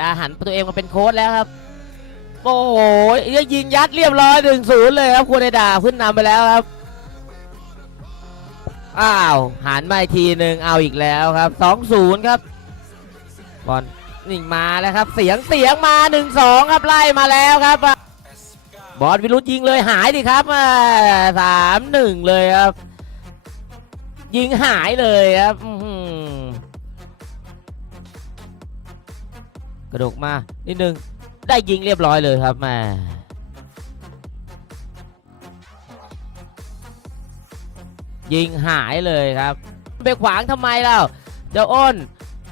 ดาหันตัวเองมาเป็นโค้ชแล้วครับ โอ้โหยิงยัดเรียบร้อยหนึ่งศูนย์เลยครับคุณไอดาขึ้นนำไปแล้วครับ อ้าวหันมาอีกทีหนึ่งเอาอีกแล้วครับสองศูนย์ครับบอลนิ่งมาแล้วครับ เสียงเสียงมาหนึ่งสองครับไล่มาแล้วครับบอลวิรุธยิงเลยหายดิครับสามหนึ่งเลยครับ ยิงหายเลยครับ ระดกมา นิดนึง ได้ยิงเรียบร้อยเลยครับแม่ยิงหายเลยครับ ไปขวางทำไมเล่าเจ้าอ้น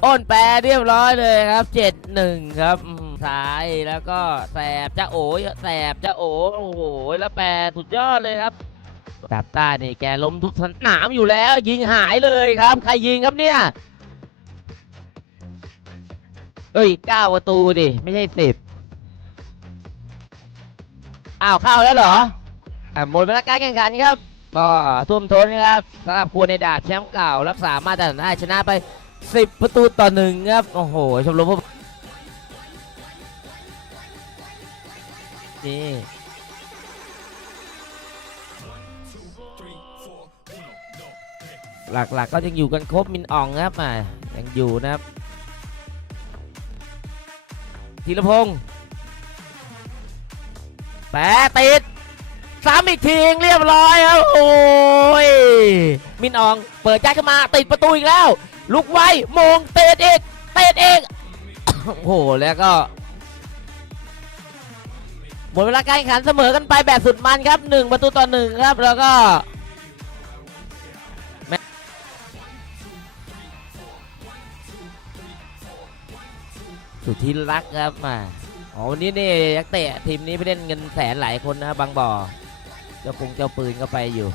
อ้นแปรเรียบร้อยเลยครับเจ็ดหนึ่งครับซ้ายแล้วก็แสบจะโอยแสบจะโอโอ้โหแล้วแปรสุดยอดเลยครับดับต้านี่แกล้มทุกสนามอยู่แล้ว ยิงหายเลยครับ ใครยิงครับเนี่ย เอ้ยเก้าประตูดิ ไม่ใช่สิบอ้าวเข้าแล้วเหรอ อะหมดเวลาการแข่งขันครับ ก็ทุ่วมท้นนะครับสำหรับครัวในดาบแชมป์เก่า รักษามาตรฐานได้ชนะไปสิบประตูต่อหนึ่งครับ โอ้โห ชมรมพวกนี่หลักๆก็ยังอยู่กันครบมินอ่องครับอ่ายังอยู่นะครับ ธีรพงศ์แปะติดสามอีกทีเรียบร้อยครับโอ้ยมินอองเปิดใจเข้ามาติดประตูอีกแล้ว ลุกไว้มงเตะเอกเตะเอกโอ้โหแล้วก็หมดเวลาการแข่งขันเสมอกันไปแบบสุดมันครับหนึ่งประตูต่อหนึ่งครับ แล้วก็ สุดที่รักครับมาอ๋อวันนี้นี่นักเตะทีมนี้ไปเล่นเงินแสนหลายคนนะครับบางบ่อเจ้าปงเจ้าปืนก็ไปอยู่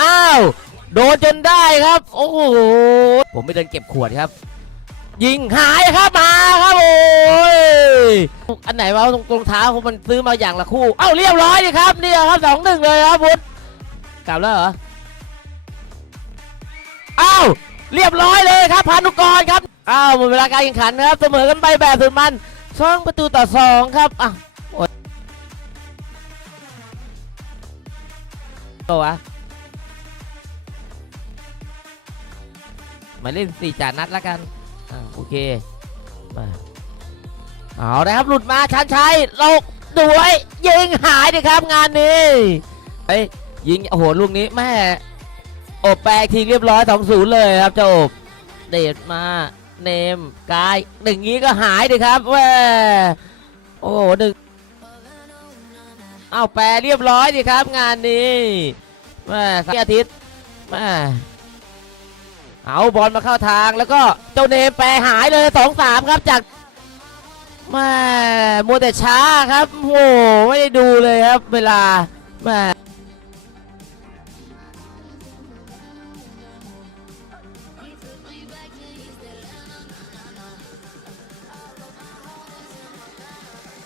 อ้าว โดนจนได้ครับ โอ้โห ผมไม่เดินเก็บขวดครับ ยิงหายครับมาครับโอ้ย อันไหนวะตรงตรงเท้าผมมันซื้อมาอย่างละคู่ เอ้าเรียบร้อยดิครับนี่ครับสองหนึ่งเลยครับพุทธกลับแล้วเหรอ อ้าว เรียบร้อยเลยครับพานุกรครับอ้าวหมดเวลาการแข่งขันนะครับเสมอกันไปแบบสุดมันสองประตูต่อสองครับอะโอ้ยโตวะมาเล่นสี่จานนัดแล้วกันอ่าโอเคมาเอาละครับหลุดมาชันชัยลกด้วยยิงหายดิครับงานนี้ไปยิงโอ้โหลูกนี้แม่ อบแปลทีเรียบร้อยสองศูนย์เลยครับเจ้าอบเดดมาเนมกายหนึ่งนี้ก็หายดิครับแม่โอ้โหหนึ่งเอาแปลเรียบร้อยดิครับงานนี้แม่สักอาทิตย์แม่เอาบอลมาเข้าทางแล้วก็เจ้าเนมแปรหายเลยสองสามครับจากแม่มัวแต่ช้าครับโอ้ไม่ได้ดูเลยครับ เวลาแม่